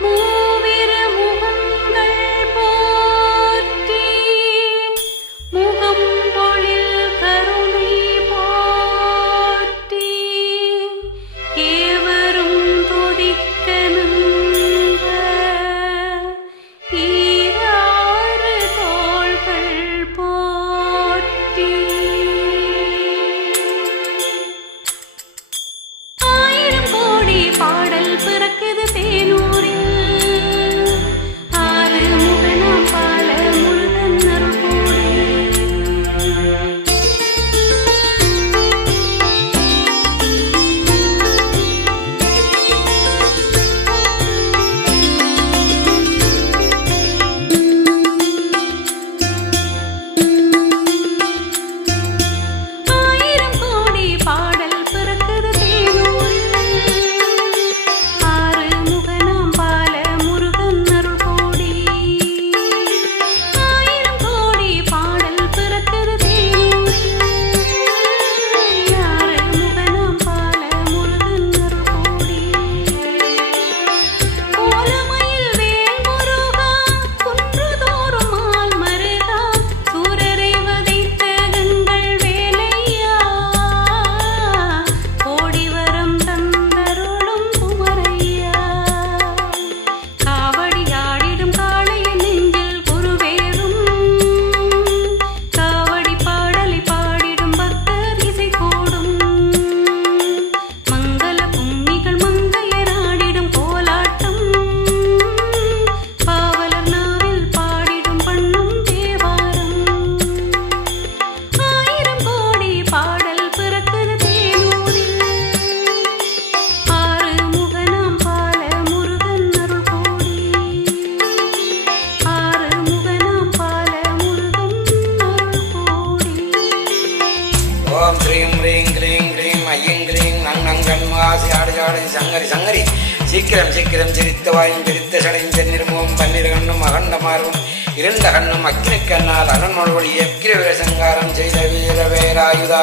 木。ஆசி ஆடு ஆடு சங்கரி சங்கரி. சீக்கிரம் சீக்கிரம் சிரித்த வாயும் சிரித்த சடையும் தென்னிருமுகம் பன்னிரு கண்ணும் அகண்ட மார்பும். இரண்ட கண்ணும் அக்னி கண்ணால் அகன்மொழி எக்கிர சங்காரம் செய்த வீர வேராயுதா